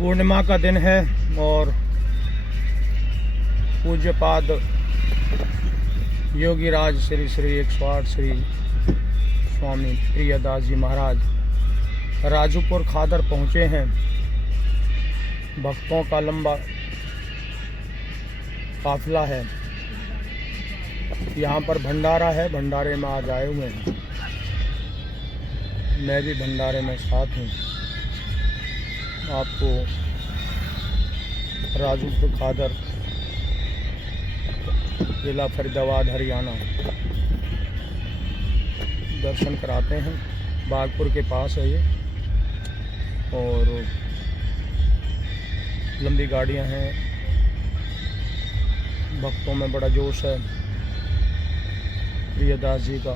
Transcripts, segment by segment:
पूर्णिमा का दिन है और पूज्यपाद योगी राज श्री श्री 108 श्री स्वामी प्रियदास जी महाराज राजूपुर खादर पहुँचे हैं। भक्तों का लंबा काफिला है। यहाँ पर भंडारा है, भंडारे में आज आए हुए हैं। मैं भी भंडारे में साथ हूँ। आपको राजूपुर खादर जिला फरीदाबाद हरियाणा दर्शन कराते हैं। बागपुर के पास है ये और लंबी गाड़ियां हैं। भक्तों में बड़ा जोश है। प्रियदास जी का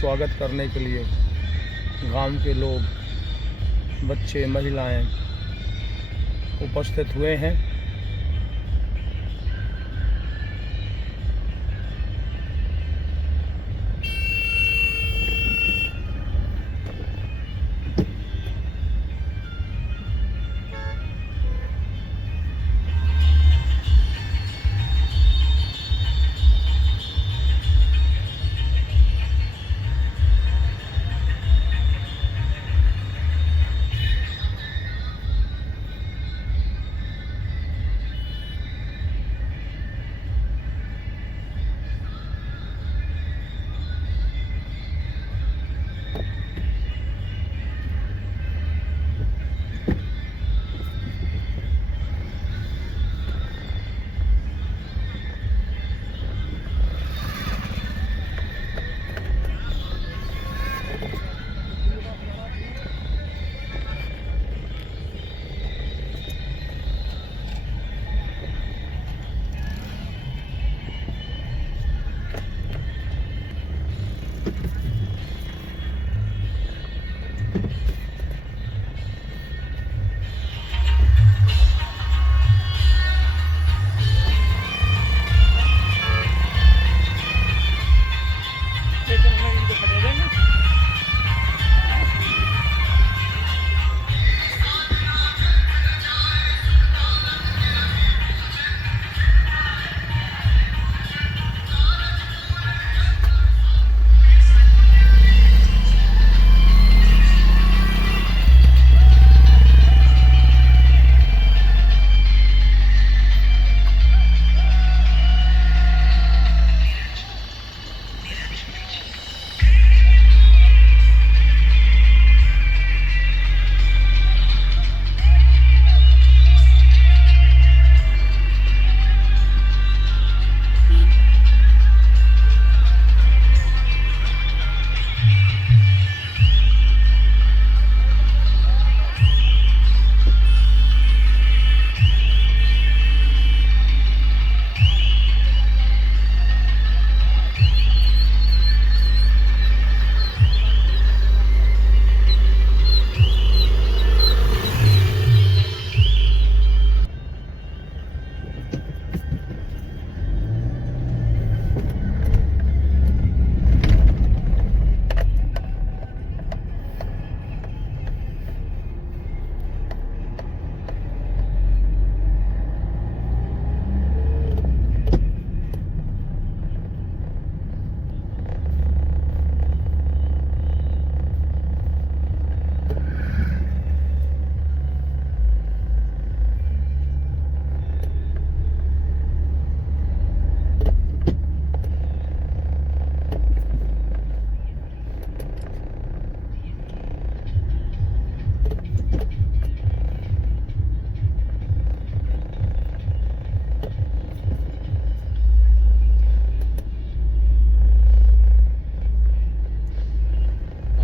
स्वागत करने के लिए गांव के लोग, बच्चे, महिलाएं उपस्थित हुए हैं।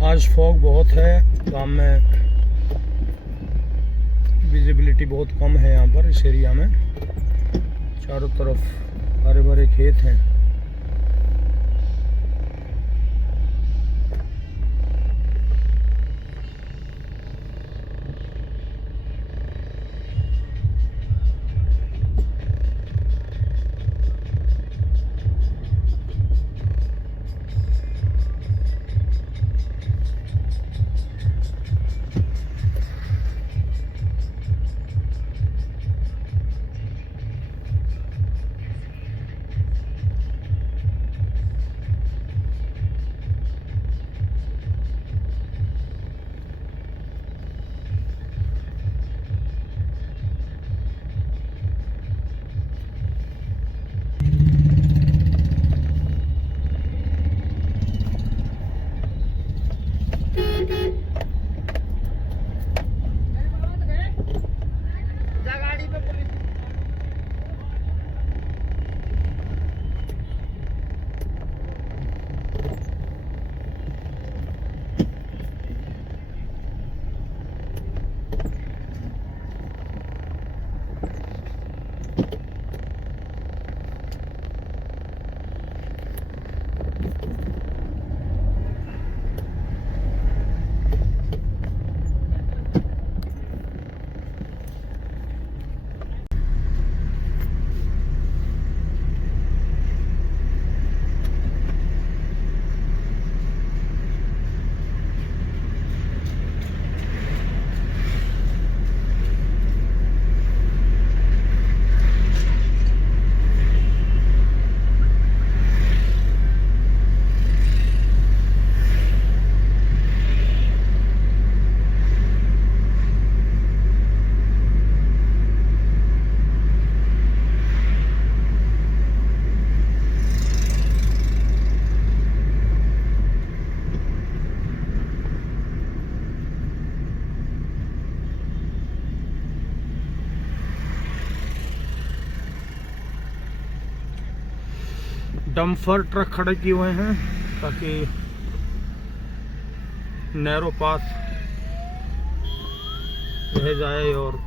आज फॉग बहुत है, गांव में विजिबिलिटी बहुत कम है। यहाँ पर इस एरिया में चारों तरफ हरे भरे खेत हैं। डंपर ट्रक खड़े किए हुए हैं ताकि नैरो पास रह जाए और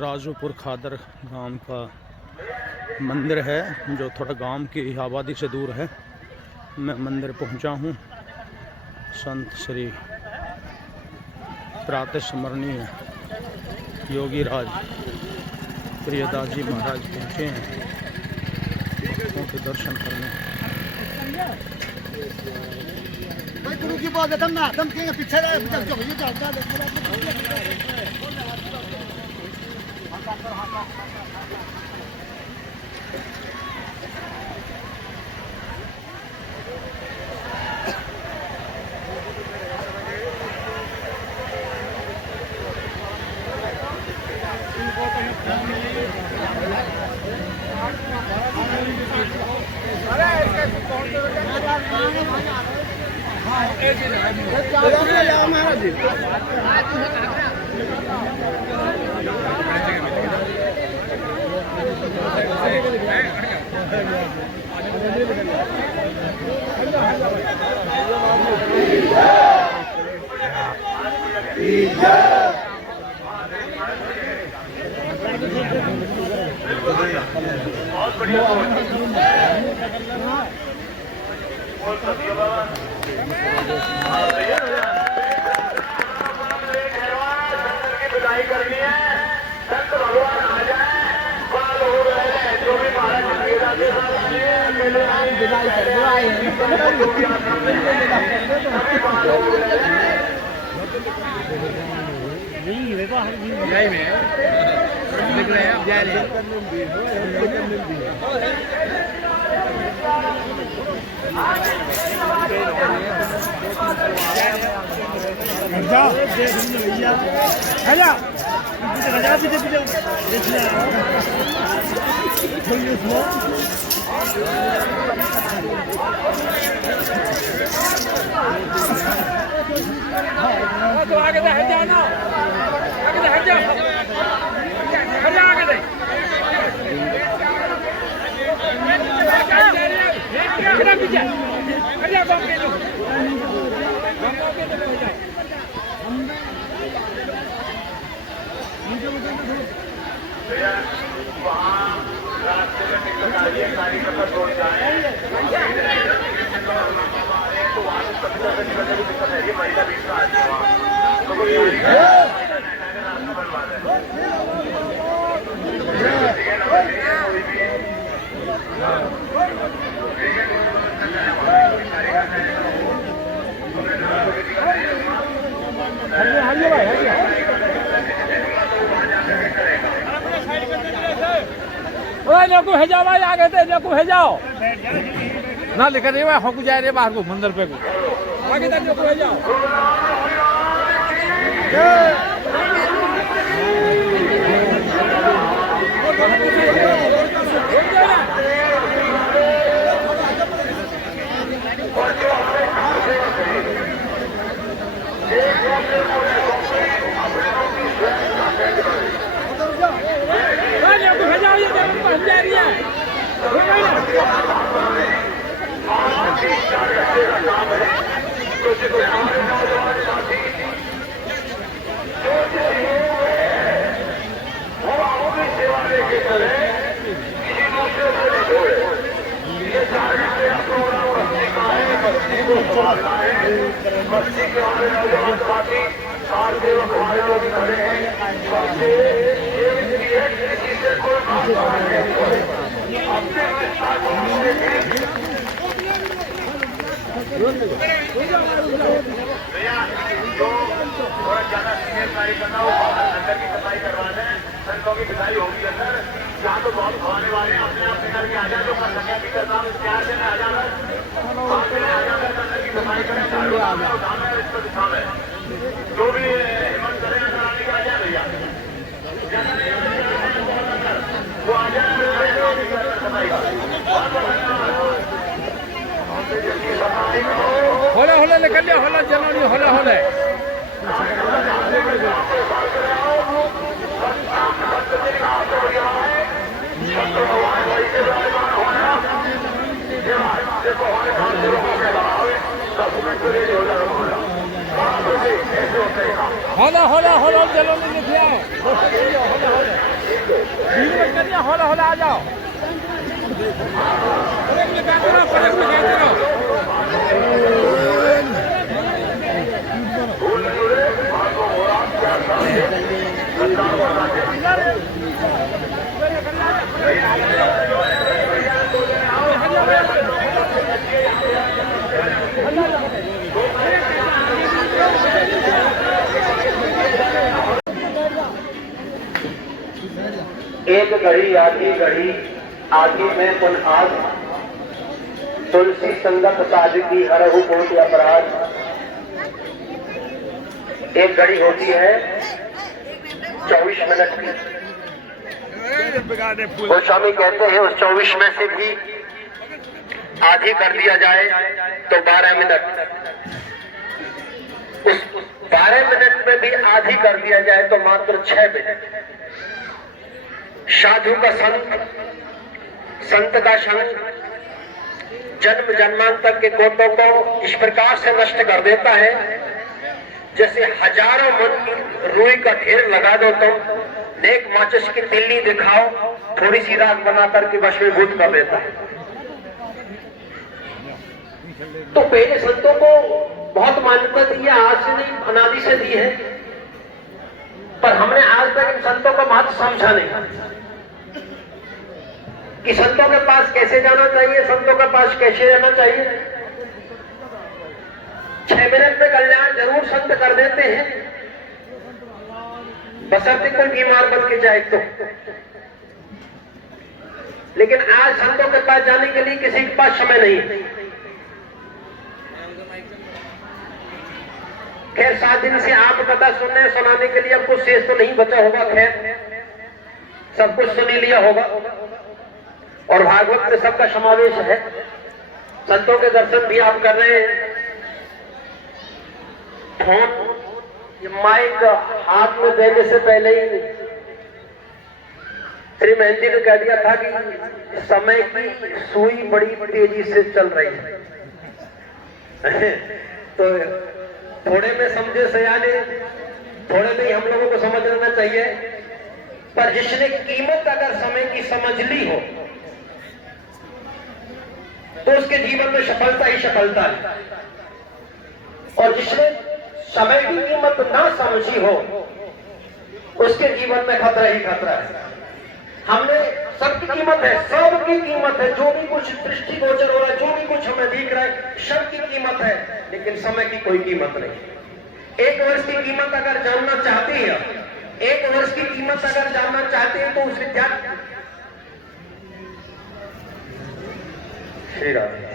राजूपुर खादर गांव का मंदिर है जो थोड़ा गांव की आबादी से दूर है। मैं मंदिर पहुंचा हूं। संत श्री प्रातः स्मरणीय योगी राज प्रियदास जी महाराज पहुंचे हैं भक्तों के दर्शन करने। गुरु की बात है ना दम के पीछे रहे विदाई करनी है। संत भगवान आ जाए, बाल हो गए जो भी महाराज विदाई कर दो आए नहीं निकल रहे हैं, अब जा रहे हैं। तो आगे से हट जाना, आगे से हट जा, हट जा आगे से। हट जा पीछे, हट जा बम के लो, बम के लो हो जाए। वहाँ रास्ते में टिकट आ रही है, कार्यकर्ता छोड़ जाए तो वहाँ से सबसे ज्यादा निकलने की दिक्कत है, ये महिला बीच में आती है वहाँ तो कोई रास्ता बनवा लोग भेजाओ भाई, आगे से लोग भेजाओ ना, लेकर हो जाए रे बाहर को मंदिर पे को, आगे तक लोग भेजाओ। थोड़ा ज्यादा सीनियर कार्यकर्ता हो बाहर अंदर की सफाई करवा दें, संतों की बिदाई होगी अंदर, यहाँ तो बहुत खाने वाले हैं, अपने आप निकल के आ जाए, जो कर सके अभी करना प्यार से आ जाना, अंदर की सफाई करें, इसको दिखावे, जो भी हिम्मत करें अंदर आने के आ जाए भैया, वो आ जाए होला होला निकल लिया, होला चलो नहीं, होला होला होला होला होला चलो नहीं निकले आओ, होला होला आ जाओ, एक घड़ी आधी में पुन आज, तुलसी संगत साधकी हरहु कोटि अपराध। एक घड़ी होती है 24 मिनट की, गोस्वामी कहते हैं उस 24 में से भी आधी कर दिया जाए तो 12 मिनट, उस 12 मिनट में भी आधी कर दिया जाए तो मात्र 6 मिनट। साधु का संत का संग जन्म जन्मांतर के कोटों को इस प्रकार से नष्ट कर देता है जैसे हजारों मन की रुई का ढेर लगा दो तो नेक माचिस की तिल्ली दिखाओ, थोड़ी सी राख बना करके वशीभूत कर देता है। तो पहले संतों को बहुत मान्यता दी है, आज से नहीं अनादि से दी है, पर हमने आज तक इन संतों का महत्व समझा नहीं कि संतों के पास कैसे जाना चाहिए, संतों के पास कैसे रहना चाहिए। 6 मिनट में कल्याण जरूर संत कर देते हैं, बशर्ते कोई बीमार बन के जाए तो। लेकिन आज संतों के पास जाने के लिए किसी के पास समय नहीं। खैर 7 दिन से आप कथा सुनने सुनाने के लिए अब कुछ शेष तो नहीं बचा होगा, खैर सब कुछ सुन ही लिया होगा और भागवत में सबका समावेश है। संतों के दर्शन भी आप कर रहे हैं। फोन माइक हाथ में देने से पहले ही श्री महंती ने कह दिया था कि समय की सुई बड़ी तेजी से चल रही है। तो थोड़े में समझे सयाने, थोड़े में ही हम लोगों को समझ लेना चाहिए। पर जिसने कीमत अगर समय की समझ ली हो तो उसके जीवन में सफलता ही सफलता है। और जिसने समय की कीमत ना समझी हो उसके जीवन में खतरा ही खतरा है। हमने सबकी कीमत है, सबकी कीमत है। जो भी कुछ दृष्टिगोचर हो रहा है, जो भी कुछ हमें दिख रहा है, सबकी कीमत है, लेकिन समय की कोई कीमत नहीं। 1 वर्ष की कीमत अगर जानना चाहते हैं, 1 वर्ष की कीमत अगर जानना चाहते हैं तो उस विद्यार्थी श्री राम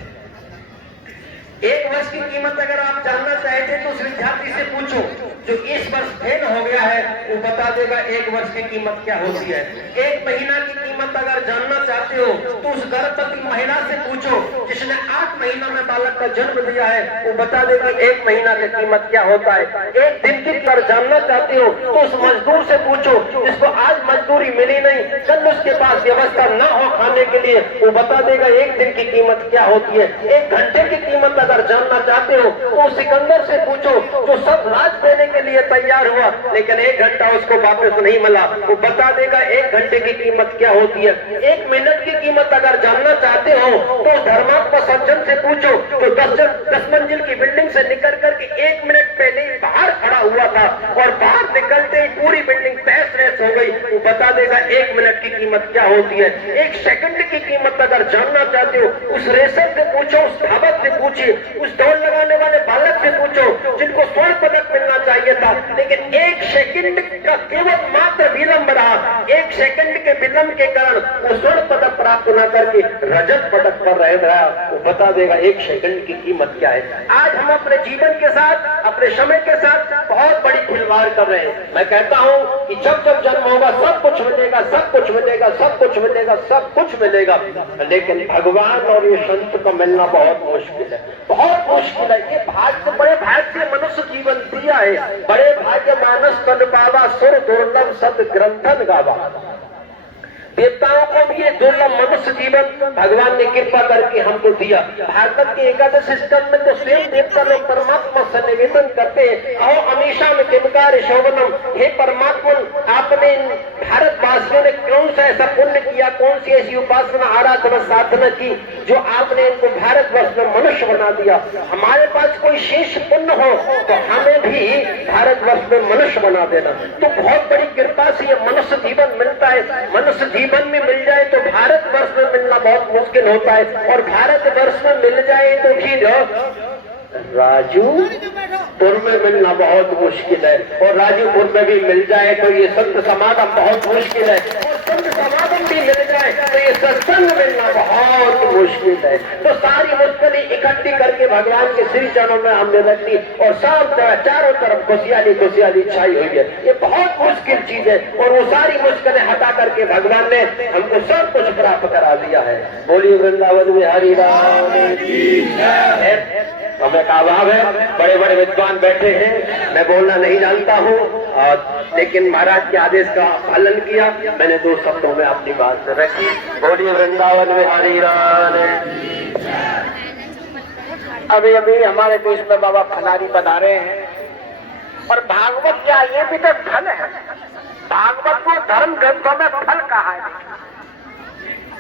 1 वर्ष की कीमत अगर आप जानना चाहते तो उस विद्यार्थी से पूछो जो इस वर्ष फेल हो गया है, वो बता देगा 1 वर्ष की कीमत क्या होती है। 1 महीना की कीमत अगर जानना चाहते हो तो उस गर्भवती महिला से पूछो जिसने 8 महीना में बालक का जन्म दिया है, वो बता देगा 1 महीना की कीमत क्या होता है। 1 दिन की कर जानना चाहते हो तो उस मजदूर से पूछो जिसको आज मजदूरी मिली नहीं, कल उसके पास व्यवस्था न हो खाने के लिए, वो बता देगा 1 दिन की कीमत क्या होती है। 1 घंटे की कीमत अगर जानना चाहते हो तो सिकंदर से पूछो जो सब राज देने के लिए तैयार हुआ लेकिन 1 घंटा उसको वापस नहीं मिला, वो बता देगा 1 घंटे की कीमत क्या होती है। 1 मिनट की कीमत अगर जानना चाहते हो तो धर्मात्मा सज्जन से पूछो जो 10 मंजिल की बिल्डिंग से निकल करके 1 मिनट पहले ही बाहर खड़ा हुआ था और बाहर निकलते ही पूरी बिल्डिंग तहस नहस हो गई, वो बता देगा 1 मिनट की कीमत क्या होती है। 1 सेकंड की कीमत अगर जानना चाहते हो उस रेसर से पूछो, उस धावक से पूछिए, उस दौड़ लगाने वाले बालक से पूछो जिनको स्वर्ण पदक मिलना चाहिए था लेकिन 1 सेकंड का केवल मात्र विलंब रहा। 1 सेकंड के विलंब के कारण वो स्वर्ण पदक प्राप्त न करके रजत पदक पर रह रहा, वो बता देगा 1 सेकंड की कीमत क्या है। आज हम अपने जीवन के साथ, अपने समय के साथ बहुत बड़ी खिलवाड़ कर रहे हैं। मैं कहता हूँ कि जब जब जन्म होगा सब कुछ मिलेगा, सब कुछ मिलेगा, सब कुछ मिलेगा, सब कुछ मिलेगा, लेकिन भगवान और ये संत का मिलना बहुत मुश्किल है, बहुत मुश्किल है। ये भाग्य, बड़े भाग्य से मनुष्य जीवन दिया है, बड़े भाग्य मानस तन पावा, सुर दुर्लभ सत ग्रंथन गावा। देवताओं को भी ये दुर्लभ मनुष्य जीवन भगवान ने कृपा करके हमको दिया। भागवत के 11 स्कंद में तो स्वयं देवता लोग परमात्मा से निवेदन करते हैं, आओ हमेशा में किमकार शोभनम, हे परमात्मा आपने भारतवासियों ने कौन सा ऐसा पुण्य किया, कौन सी ऐसी उपासना आराधना साधना की जो आपने इनको भारतवर्ष में मनुष्य बना दिया। हमारे पास कोई शेष पुण्य हो तो हमें भी भारतवर्ष में मनुष्य बना देना। तो बहुत बड़ी कृपा से ये मनुष्य जीवन मिलता है। मनुष्य जीवन में मिल जाए तो भारतवर्ष में मिलना बहुत मुश्किल होता है, और भारतवर्ष में मिल जाए तो फिर राजूपुर में मिलना बहुत मुश्किल है, और राजूपुर में भी मिल जाए तो ये संत समागम बहुत मुश्किल है, और संत समागम भी मिल जाए तो ये सत्संग मिलना बहुत मुश्किल है। तो सारी मुश्किलें इकट्ठी करके भगवान के श्री चरणों में हमने रख दी और सब चारों तरफ खुशहाली खुशहाली छाई हुई है। ये बहुत मुश्किल चीज है, और वो सारी मुश्किलें हटा करके भगवान ने हमको सब कुछ प्राप्त करा दिया है। बोलिए वृंदावन में हरि राम की जय। समय का अभाव है, बड़े बड़े विद्वान बैठे हैं, मैं बोलना नहीं जानता हूँ, लेकिन महाराज के आदेश का पालन किया, मैंने 2 शब्दों में अपनी बात रखी। बोलिए वृंदावन में हरि राम। अभी अभी हमारे देश में बाबा फलारी बना रहे हैं, और भागवत क्या, ये भी तो फल है। भागवत को धर्म ग्रंथों में फल कहा है,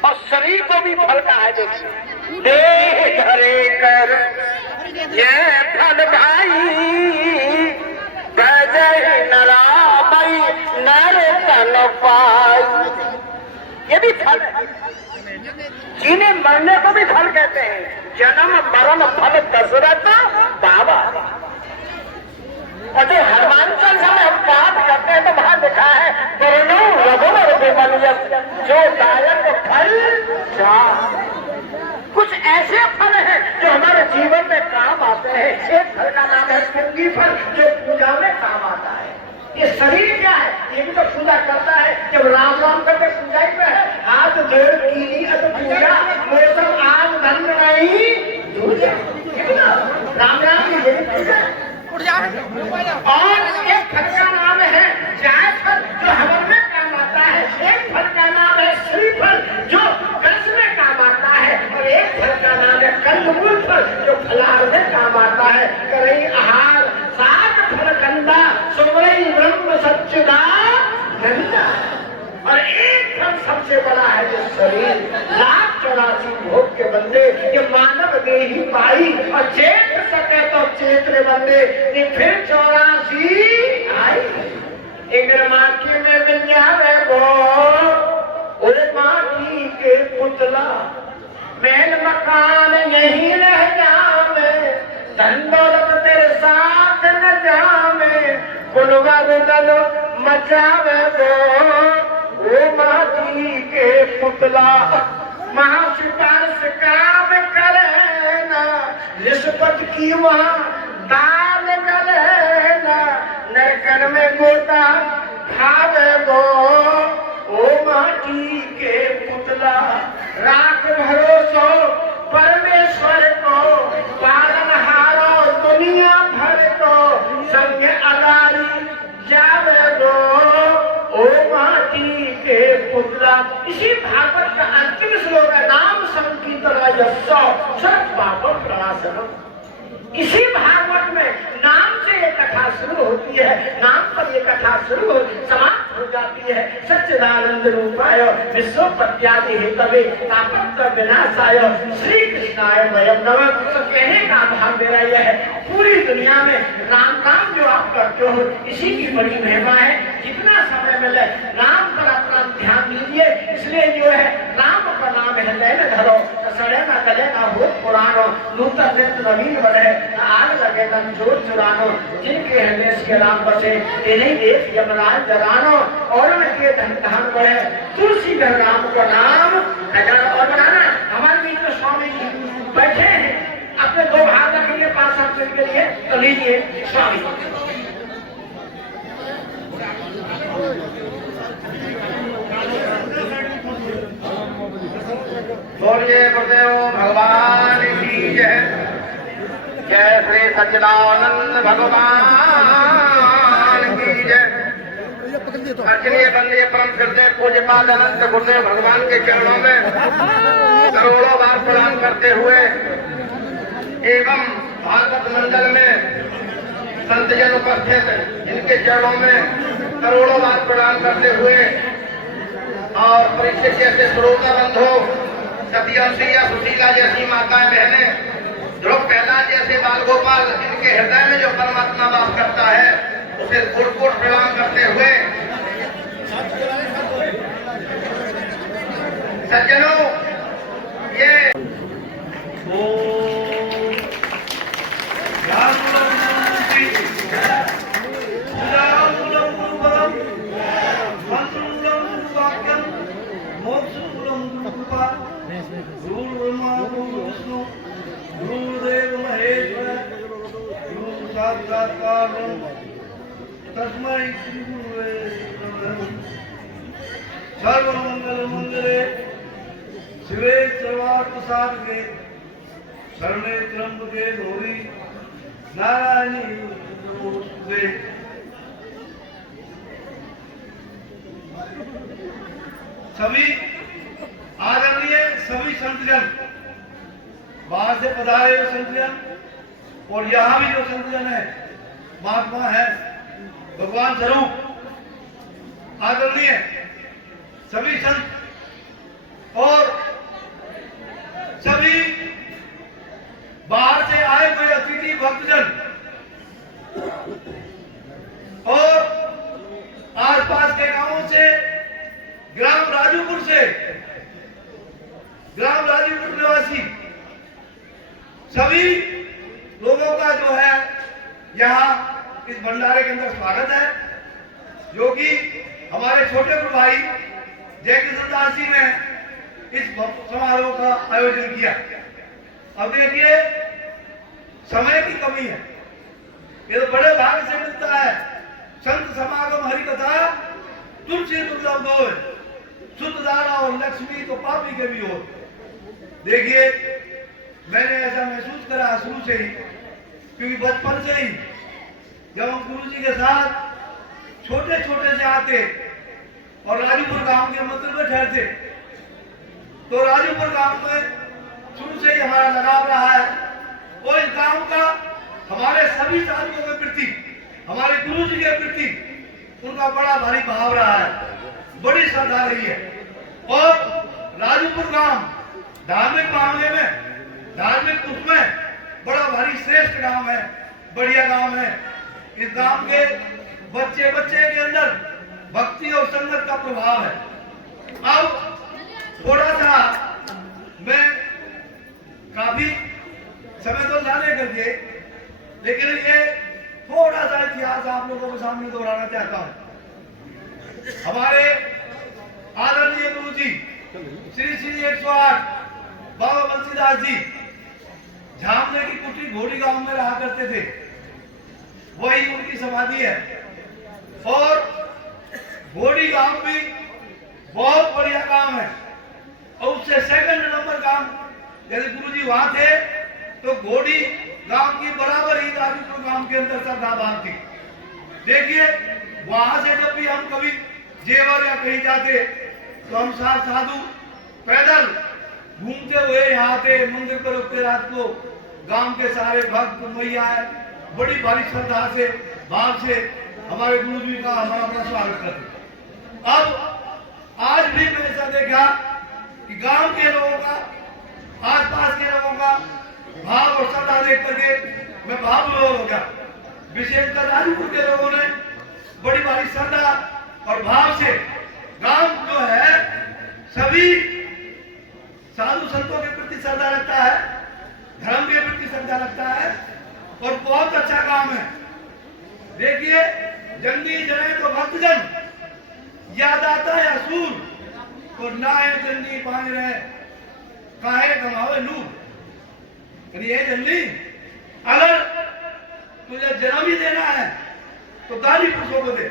और शरीर को भी फल कहा है। देखिए, देह धरे कर ये फल भाई, बजै नरामई नर तन पाई, ये भी फल है। जीने मरने को भी फल कहते हैं। जन्म मरण फल दशरथ बाबा, और जो हनुमान चालीसा में हम पाठ करते हैं तो वहां लिखा है वरुणो रघुवर विमलयस जो दायक फल जा। कुछ ऐसे फल हैं जो हमारे जीवन में काम आते हैं। एक फल का नाम है पुंगी फल जो पूजा में काम आता है। ये शरीर क्या है? ये भी तो पूजा करता है। जब राम राम करके पूजा ही पे है। आज देर की अब पूजा मौसम आज धन नहीं दूजा राम राम की यही पूजा। और एक फल का नाम है जायफल जो हवन में काम आता है। एक फल का नाम है श्रीफल जो कलश में काम आता है। और एक फल का नाम है कंदमूल फल जो फलाहार में काम आता है। करई आहार सात फल कंदा सोमरई ब्रह्म सच्चिदानंदा। और एक फल सबसे बड़ा है जो शरीर 1,84 भोग के बंदे ये मानव देही पाई और चेत सके तो चेत रे बंदे ये फिर 84 आई। इंगर माटी में मिल जावे वो ओ माटी के पुतला मैल मकान यही रह जावे धन दौलत तेरे साथ न जावे गुनवा रुदल मचावे वो माटी के पुतला महासिपारस काम करे ना रिश्वत की वहाँ दाल गले ना नरकन में गोता खावे गो ओ माटी के पुतला राख भरोसो परमेश्वर को पालनहारो दुनिया भर को संग अदारी जावे गो ओ माटी के पुतला। इसी भागवत का अंतिम श्लोक है नाम संकीर्तन सब भागवत प्रणाशनम। इसी भागवत में नाम से ये कथा शुरू होती है। नाम पर ये कथा शुरू हो समाप्त हो जाती है। सच्चिदानंद रूपाय विश्वोत्पत्त्यादि हेतवे तापत्र विनाशाय श्री कृष्णाय वयम नमः। तो कहने का भाव मेरा यह है पूरी दुनिया में राम नाम जो आप करते हो इसी की बड़ी महिमा है। जितना समय मिले राम पर अपना ध्यान दीजिए। इसलिए जो है राम का नाम हृदय में धरो सड़े ना गले ना हो पुरानो नूतन नित्य नवीन बढ़े न आग लगे न चोर चुरानो जिनके हृदय से राम बसे तेरे देश यमराज जरानो और उनके धन धान बढ़े तुलसी घर राम का नाम खजाना। और बनाना हमारे बीच में स्वामी जी बैठे हैं अपने दो हाथ रखेंगे 5-7 मिनट के लिए तो लीजिए स्वामी। बोलिए गुरुदेव भगवान की जय। जय श्री सच्चिदानंद भगवान की जय। अर्चनीय बंदनीय परम श्रद्धेय पूज्यपाद अनंत गुरुदेव भगवान के चरणों में करोड़ों बार प्रणाम करते हुए एवं भागवत मंडल में संतजन उपस्थित इनके चरणों में करोड़ों बार प्रणाम करते हुए और परीक्षित जैसे श्रोता बंधु सतिया सुशीला जैसी माताएं बहनें ध्रुव प्रहलाद जैसे बाल गोपाल इनके हृदय में जो परमात्मा वास करता है उसे कोट कोट प्रणाम करते हुए सज्जनों ये गुरुदेव महेश्वर गुरु साक्षात्कार तस्मै श्री गुरुवे नमः। सर्वमंगल मंगले शिवे सर्वार्थ साधके शरणे त्र्यंबके गौरी नारायणी नमोस्तुते। सभी आदरणीय सभी संतजन बाहर से पधारे हुए संतजन और यहाँ भी जो संतजन है महात्मा है भगवान स्वरूप आदरणीय सभी संत और सभी बाहर से आए हुए अतिथि भक्तजन और आसपास के गांवों से ग्राम राजूपुर निवासी सभी लोगों का जो है यहाँ इस भंडारे के अंदर स्वागत है, जो कि हमारे छोटे गुरु भाई जय किशन दास जी ने इस समारोह का आयोजन किया। अब देखिए समय की कमी है, ये तो बड़े भाग से मिलता है। संत समागम हरि कथा तुलसी दुर्लभ हो, शुद्ध धारा और लक्ष्मी तो पापी के भी हो। देखिए मैंने ऐसा महसूस करा शुरू से ही, क्योंकि बचपन से ही जब हम गुरु जी के साथ छोटे छोटे से आते और राजूपुर गांव के मंदिर में ठहरते, तो राजूपुर गांव में शुरू से ही हमारा लगाव रहा है और इस गांव का हमारे सभी साथियों के प्रति, हमारे गुरु जी के प्रति उनका बड़ा भारी भाव रहा है, बड़ी श्रद्धा रही है। और राजूपुर गांव धार्मिक मामले में, धार्मिक रूप में बड़ा भारी श्रेष्ठ गांव है, बढ़िया गांव है। इस गांव के बच्चे बच्चे के अंदर भक्ति और संगत का प्रभाव है। अब थोड़ा सा मैं काफी समय तो जाने करके, लेकिन ये थोड़ा सा इतिहास आप लोगों के सामने दोहराना चाहता हूं। हमारे आदरणीय गुरु जी श्री श्री 108 बाबा बंसीदास जी झामने की कुटी घोड़ी गांव में रहा करते थे, वही उनकी समाधि है। और घोड़ी गांव भी बहुत बढ़िया गांव है, और उससे सेकंड नंबर गांव, जैसे गुरु जी वहां थे तो घोड़ी गांव की बराबर ही राजूपुर गांव के अंदर श्रद्धाभाव थी। देखिए वहां से जब भी हम कभी जेवर या कहीं जाते तो हम साधु पैदल घूमते हुए यहाँ आते, मंदिर पर रुकते रात को। गांव के सारे भक्त मैया बड़ी भारी श्रद्धा से भाव से हमारे गुरु जी का हमारा बड़ा स्वागत करते। अब आज भी मैंने ऐसा देखा कि गांव के लोगों का, आसपास के लोगों का भाव और श्रद्धा देख करके मैं भावुक हो गया। विशेषकर राजूपुर के लोगों ने बड़ी भारी श्रद्धा और भाव से गांव जो है सभी साधु संतों के प्रति श्रद्धा रखता है, धर्म के प्रति श्रद्धा रखता है और बहुत अच्छा काम है। देखिए जंगी जने तो भक्तजन, याद आता है असूर तो नाए जंगी पान रहे काहे कमावे नूर। ये जल्दी अगर तुझे जन्म ही देना है तो दानी पुरुषों को दे,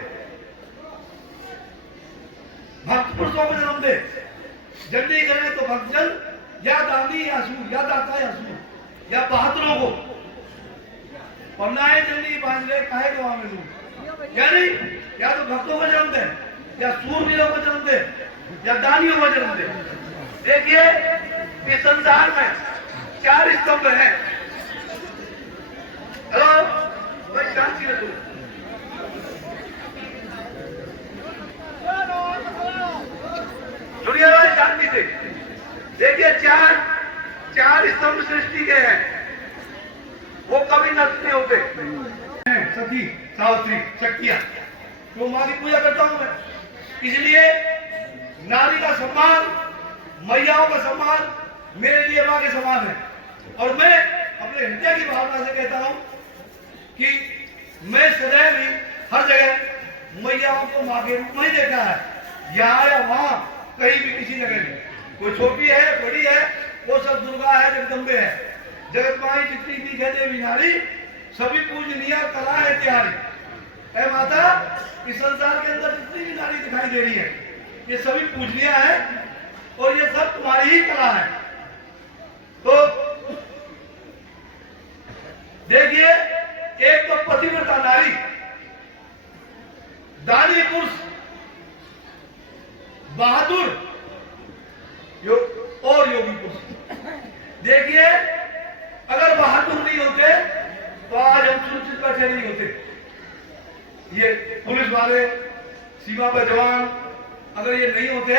भक्त पुरुषों को जन्म दे। जल्दी करें तो भक्तजन या दानी या सूर, या दाता या सूर, या बहादुरों को। और ना जल्दी बांध ले काहे गवा में लू, यानी या तो भक्तों को जन्म दे, या सूरवीरों को जन्म दे, या दानियों को जन्म दे। देखिए इस संसार में 4 स्तंभ है। हेलो भाई शांति रखो। सुनिए भाई शांति से। देखिए चार स्तंभ सृष्टि के हैं, वो कभी नष्ट नहीं होते। सती सावित्री शक्तियां, तो माँ की पूजा करता हूं मैं। इसलिए नारी का सम्मान, मैयाओं का सम्मान मेरे लिए माँ के समान है। और मैं अपने हृदय की भावना से कहता हूं कि मैं सदैव ही हर जगह मैयाओं को माँ के रूप में ही देखा है, यहाँ या वहां कहीं भी किसी जगह भी। कोई छोटी है बड़ी है, वो सब दुर्गा है, जगदम्बे है। जगत माई जितनी भी है देवी नारी, सभी पूजनीय कला है त्यारी। ऐ माता, इस संसार के अंदर जितनी भी नारी दिखाई दे रही है, ये सभी पूजनीय है और ये सब तुम्हारी ही कला है। तो देखिए, एक तो पतिव्रता नारी, दानी पुरुष, बहादुर और योगी पुरुष। देखिए अगर बहादुर नहीं होते तो आज हम सुरक्षित बैठे नहीं होते। ये पुलिस वाले, सीमा पर जवान, अगर ये नहीं होते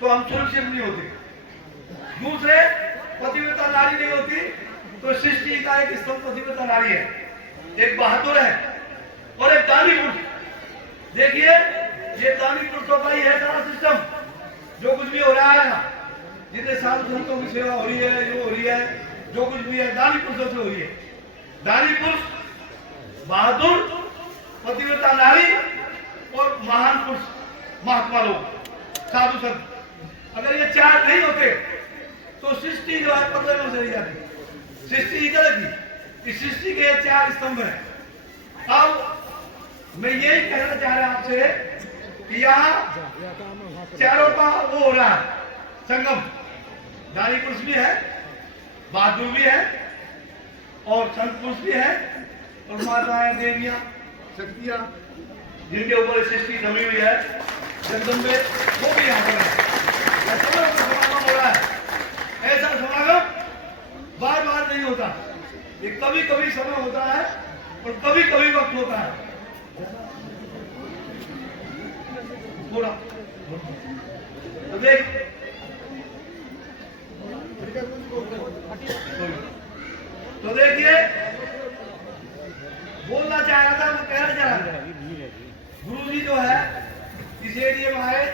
तो हम सुरक्षित नहीं होते। दूसरे, पतिव्रता नारी नहीं होती तो सृष्टि का एक स्तंभ पतिव्रता नारी है, एक बहादुर है और एक दानी पुरुष। देखिए ये दानी पुरुषों का ही है सारा सिस्टम। जो कुछ भी हो रहा है, जितने साधु संतों की सेवा हो रही है, जो हो रही है, जो कुछ भी है, दानी पुरुषों से हो रही है। दानी पुरुष बहादुर, पतिव्रता नारी और महान पुरुष, महात्मा लोग, साधु संत। अगर ये चार नहीं होते तो सृष्टि जो है पतले में चली जाती। सृष्टि ही गलत इस सृष्टि के चार स्तंभ हैं। अब मैं यही कहना चाह रहा हूं आपसे कि यहाँ चारों का वो हो रहा है संगम। नारी पुरुष भी है, बहादुर भी है और संत पुरुष भी है और माताएं, देवियां, शक्तियां जिनके ऊपर सृष्टि जमी हुई है जगदम्बे, वो भी यहाँ पर है। समागम हो रहा है। ऐसा समागम बार बार नहीं होता, ये कभी कभी समय होता है और कभी कभी वक्त होता है। पूरा तो देख, तो देखिए बोलना चाह रहा था, मैं कहना चाह रहा था, गुरु जी जो है इस एरिया में आए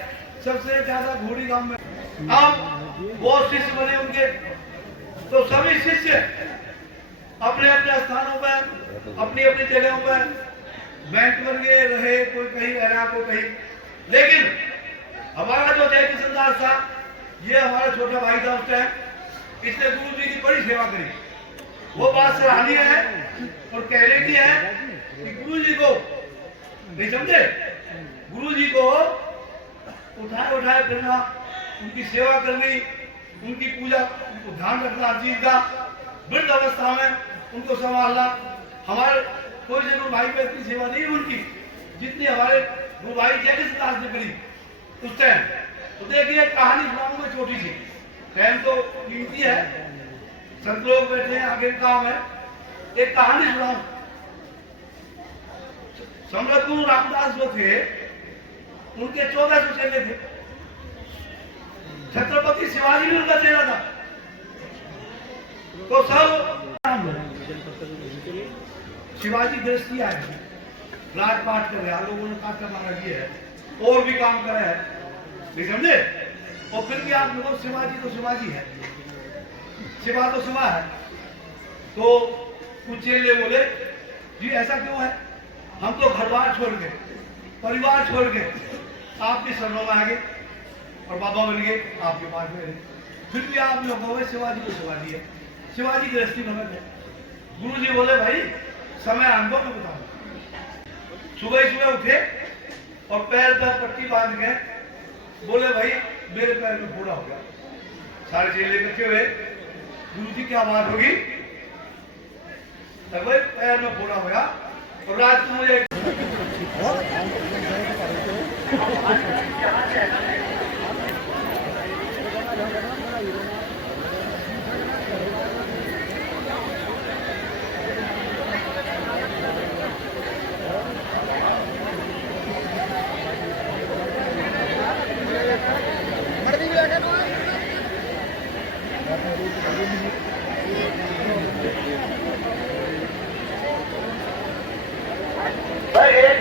सबसे ज्यादा घोड़ी गांव में। अब बहुत शिष्य बने उनके, तो सभी शिष्य अपने अपने स्थानों पर, अपनी अपनी जगहों पर बैंक बन गए, रहे, कोई कहीं रहा, कोई कहीं। लेकिन हमारा जो जय किशन दास था, ये हमारा छोटा भाई था उस टाइम, इसने गुरु जी की बड़ी सेवा करी। वो बात सराहनीय है और कहने की है कि गुरु जी को नहीं समझे, गुरु जी को उठाए उठाए करना, उनकी सेवा करनी, उनकी पूजा, उनको ध्यान रखना हर चीज का, वृद्ध अवस्था में उनको संभालना। हमारे कोई से गुरु भाई पे इतनी सेवा नहीं उनकी जितनी हमारे गुरु भाई जय किशन दास ने करी उस टाइम। तो देखिए कहानी सुनाऊं मैं छोटी सी, टाइम तो कीमती है, संत लोग बैठे हैं, आगे काम है। एक कहानी सुनाऊं। सम्राट गुरु रामदास जो थे उनके 1400 चेले थे। छत्रपति शिवाजी भी उनका चेला था। तो सब शिवाजी गृहस्थी आए, राजपाट कर रहे, लोगों ने काट मारा किया है और भी काम करे है, नहीं समझे। और फिर भी आप लोगों शिवाजी तो शिवाजी है, शिवा तो शिवा है। तो कुछ चेले बोले जी ऐसा क्यों है, हम तो घर बार छोड़ के, परिवार छोड़ के आपकी शरणों में आ गए और बाबा बन गए, आपके पास में रहे, फिर भी आप लोग हो शिवाजी तो शिवाजी है, शिवाजी गृहस्थी भगत है। गुरु जी बोले भाई समय हमको मैं बताऊं। सुबह सुबह उठे और पैर पर पट्टी बांध के बोले भाई मेरे पैर में फोड़ा हो गया। सारे चेले इकट्ठे हुए, गुरु जी क्या बात होगी, तब भाई पैर में फोड़ा हो गया और रात को मुझे एक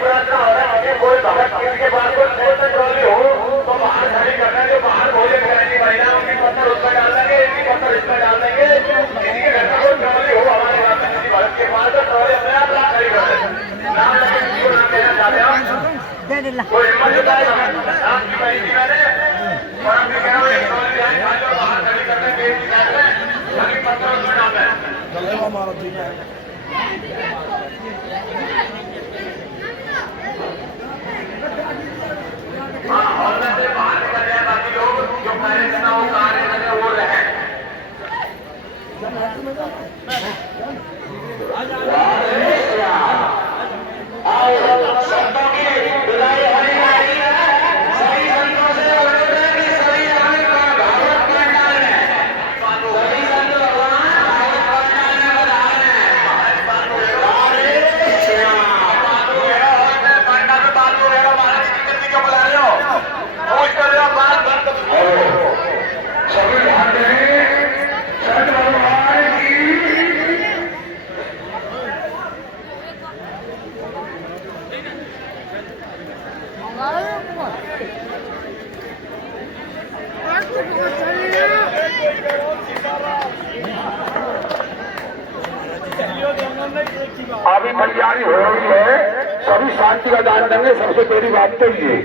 प्रार्थना हो रहा है, कोई भगत के पास कोई ट्रॉली हो तो बाहर खड़ी करना, जो बाहर भोजन कराएंगे महिला उनकी पत्थर उसमें डाल देंगे, इनकी पत्थर इसमें डाल देंगे। किसी के घर में कोई ट्रॉली हो हमारे घर में किसी भगत के पास तो ट्रॉली अपने आप ला खड़ी कर दे। नाम लगे किसी को नाम देना चाहते हैं, कोई हिम्मत जुटाएगा नाम की बड़ी थी मैंने, और हमने कह रहा हूँ एक ट्रॉली आई जो बाहर खड़ी कर देंगे, बाकी पत्थर उसमें डाल दें। और वैसे बाहर निकल जाए, बाकी लोग जो कार्य करना हो कार्य करने वो रहे। संतों की विदाई होने वाली है, सभी संतों से अनुरोध है कि सभी हमें भागवत पंडाल है, सभी संत भगवान भागवत पंडाल में बधाई है। पंडाल में बात हो रहा महाराज की कृति क्यों बुला रहे हो, पूछ कर रहे हो बात बंद सभी भाग संत भगवान की अभी तैयारी हो रही है, सभी शांति का दान देंगे। सबसे पहली बात तो ये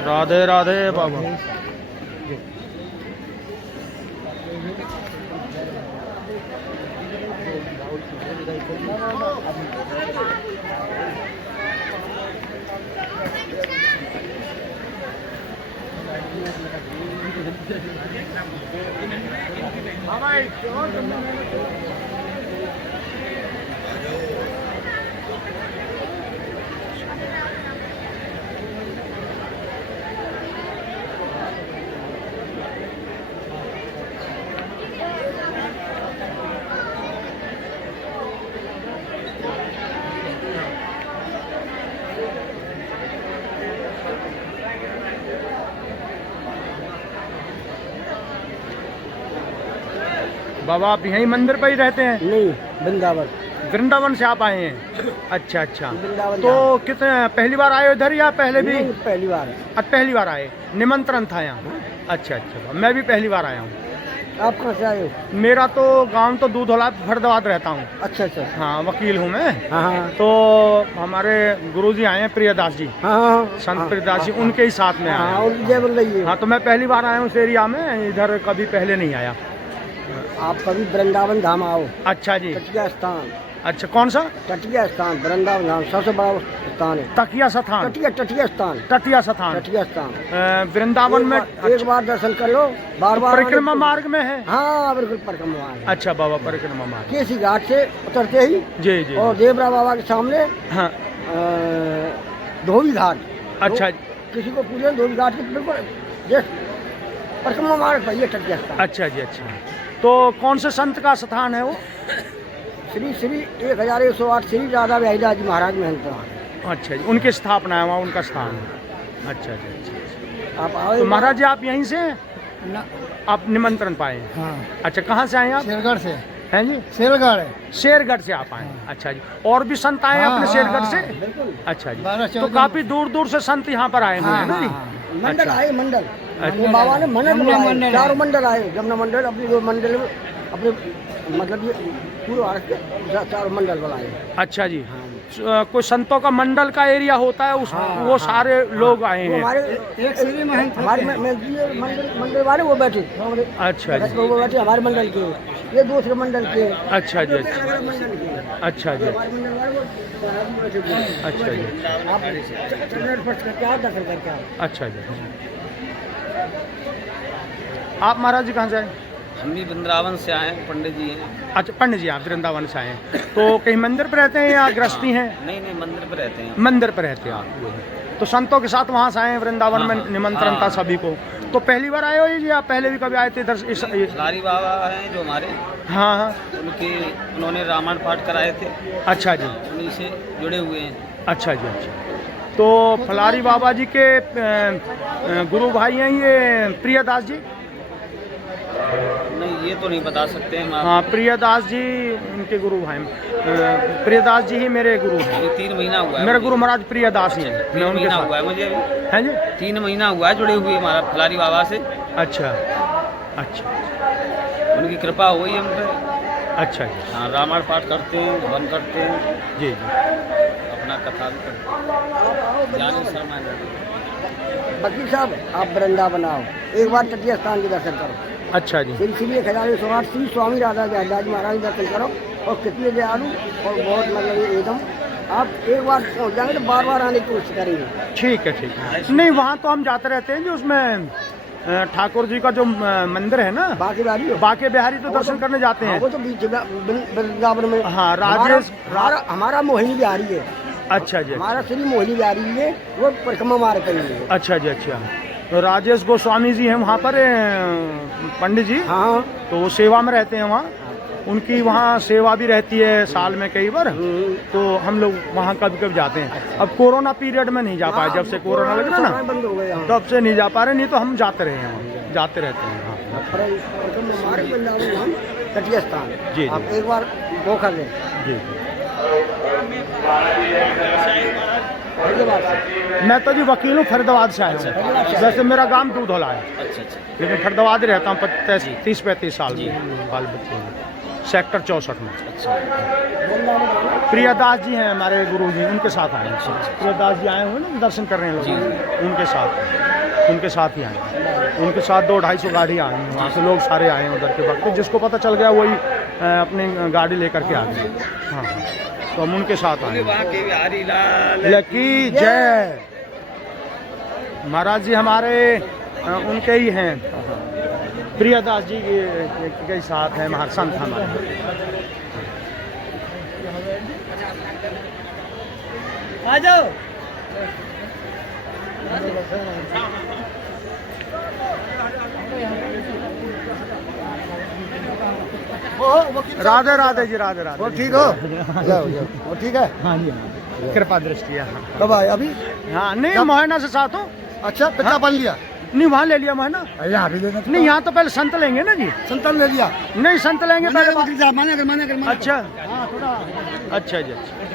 राधे राधे बाबा। बाबा आप यहीं मंदिर पर ही रहते हैं? नहीं, वृंदावन। वृंदावन से आप आए हैं? अच्छा अच्छा। वृंदावन तो कितने पहली बार आए हो इधर या पहले भी? नहीं, पहली बार। पहली बार आए, निमंत्रण था यहाँ? अच्छा अच्छा, मैं भी पहली बार आया हूँ। आप कहाँ से आए हो? मेरा तो गांव तो दूधौला फरीदाबाद रहता हूँ। अच्छा अच्छा। हाँ, वकील हूँ मैं। हाँ तो हमारे गुरुजी आए हैं, प्रियदास जी, हाँ, संत प्रियदास जी, उनके ही साथ में आया। और जय बोल रही है। हाँ, तो मैं पहली बार आया हूँ इस एरिया में, इधर कभी पहले नहीं आया। आप कभी वृंदावन धाम आओ। अच्छा जी। तटिया स्थान। अच्छा, कौन सा? तटिया स्थान, वृंदावन धाम सबसे बड़ा स्थान है। तकिया स्थान? तटिया स्थान। तटिया स्थान, तटिया स्थान वृंदावन में। एक बार दर्शन कर लो, बार बार परिक्रमा मार्ग में है? हाँ बिल्कुल, परिक्रमा मार्ग। अच्छा बाबा, परिक्रमा मार्ग। केसी घाट से उतरते ही जी जी। और देवरा बाबा के सामने हाँ। धोबी घाट। अच्छा। किसी को पूछे धोबी घाट के बिल्कुल परिक्रमा मार्ग पर ये तटिया स्थान। अच्छा जी, अच्छा। तो कौन से संत का स्थान है वो? श्री श्री 1108 श्री राधा बिहारीदास जी महाराज महंत। अच्छा जी, उनकी स्थापना है वहाँ, उनका स्थान है। अच्छा जी, अच्छा। आप आओ। तो महाराज जी आप यहीं से हैं? ना। आप निमंत्रण पाए? हाँ। अच्छा, कहाँ से आए आप? शेरगढ़ से। हैं जी? शेरगढ़। शेरगढ़ से आप आए? अच्छा जी। और भी संत आए हैं अपने शेरगढ़ से? बिल्कुल। अच्छा जी। तो काफी दूर दूर से संत यहाँ पर आए हुए हैं ना जी? मंडल आए, मंडल। अच्छा। बाबा ने मंडल, चारों मंडल आए। जमुना मंडल अपनी जो मंडल अपने मतलब ये पूरे भारत के चारों मंडल बनाए। अच्छा जी। कोई संतों का मंडल का एरिया होता है उस वो सारे लोग आए हैं? हमारे एक श्री महंत हमारे मंडल वाले वो बैठे। अच्छा जी। वो बैठे हमारे मंडल के, ये दूसरे मंडल के। अच्छा जी, अच्छा। अलग-अलग मंडल के। अच्छा जी, हमारे मंडल वाले वो बैठे थे। अच्छा जी। आप चरण स्पर्श करके आओ, दर्शन करके आओ। अच्छा जी। आप महाराज जी कहाँ से आए? हम भी वृंदावन से आए हैं, पंडित जी हैं। अच्छा, पंडित जी आप वृंदावन से आए हैं। तो कहीं मंदिर पर रहते हैं या गृहस्थी हैं? नहीं नहीं, मंदिर पर रहते हैं। मंदिर पर रहते हैं आप। तो संतों के साथ वहाँ से आए हैं वृंदावन में, निमंत्रण था सभी को। तो पहली बार आए हो जी या पहले भी कभी आए थे इधर? लारी बाबा हैं जो हमारे, हाँ हाँ। उन्होंने रामायण पाठ कराए थे। अच्छा जी। उन्हीं से जुड़े हुए हैं। अच्छा जी, अच्छा। तो फलारी बाबा जी के गुरु भाई हैं ये प्रियदास जी? नहीं, ये तो नहीं बता सकते हैं। हाँ, प्रियदास जी इनके गुरु भाई। प्रियदास जी ही मेरे गुरु हैं। ये 3 महीना हुआ है। मेरे गुरु महाराज प्रियदास ही हैं। मैं 3 उनके महीना साथ। हुआ है मुझे अभी। हैं जी? 3 महीना हुआ है जुड़े हुए हमारा फलारी बाबा से। अच्छा अच्छा। उनकी कृपा हुई हम पे। अच्छा जी। हाँ, रामायण पाठ करते हैं, हवन करते हैं, जी जी। अपना कथा भी करते हैं। ज्ञानी शर्मा जी। वकील साहब आप वृंदावन आओ, एक बार तटीय स्थान के दर्शन करो। अच्छा जी। श्री श्री 1108 श्री स्वामी राधा बिहारीदास जी महाराज दर्शन करो। और कितने दयालु और बहुत मतलब एकदम, आप एक बार पहुँच जाएंगे तो बार बार आने की कोशिश करेंगे। ठीक है, ठीक है। नहीं, वहाँ तो हम जाते रहते हैं, जो उसमें ठाकुर जी का जो मंदिर है ना, बाकी बिहारी बाके बिहारी, तो दर्शन करने जाते हैं। वो तो बीच वृंदावन में। हाँ, राजेश हमारा मोहिनी बिहारी है। अच्छा जी, हमारा श्री मोहिनी बिहारी जी वो परिक्रमा मार्ग करेंगे। अच्छा जी, अच्छा। तो राजेश गोस्वामी जी हैं वहाँ पर पंडित जी, हाँ तो वो सेवा में रहते हैं वहाँ, उनकी वहाँ सेवा भी रहती है साल में कई बार, तो हम लोग वहाँ कभी कभी जाते हैं। अब कोरोना पीरियड में नहीं जा पाए, जब से कोरोना लगा था ना बंद हो गए। तब से नहीं जा पा रहे, नहीं तो हम जाते रहे हैं वहाँ, जाते रहते हैं। हाँ परिक्रमा मार्ग वृंदावन धाम तटीय स्थान, जी, जी। आप एक बार वो कर लें। जी। फरीदाबाद से। मैं तो जी वकील हूँ, फरीदाबाद से आया हूँ। वैसे मेरा गांव दूधौला है, अच्छा अच्छा। लेकिन फरीदाबाद ही रहता हूँ 30-35 साल में, बाल बच्चे हैं। सेक्टर 64 में। प्रियादास जी हैं हमारे गुरु जी, उनके साथ आए हैं। प्रियादास जी आए हुए ना दर्शन कर रहे हैं लोग, उनके साथ ही आए हैं। उनके साथ 200-250 गाड़ी आई हैं, वहाँ से लोग सारे आए हैं उधर के वक्त, जिसको पता चल गया वही अपनी गाड़ी लेकर के आ गए। हाँ हाँ, तो हम उनके साथ आए हैं। लकी जय महाराज जी हमारे उनके ही हैं, प्रियादास जी के साथ हैं महाराज संत हमारे। आ जाओ। राधे राधे जी, राधे राधे। वो ठीक हो? जाओ जाओ, वो ठीक है। हाँ जी, हाँ, कृपा दृष्टि है। हाँ कब आए अभी? हाँ, नहीं मोहना से साथ हो। अच्छा, पिता बन लिया? नहीं, वहाँ ले लिया मोहना। यहाँ भी लेना नहीं, यहाँ तो पहले संत लेंगे ना जी। संतान ले लिया? नहीं, संत लेंगे पहले। माने अगर अच्छा हाँ थोड़ा अच्छा जी, अच्छा।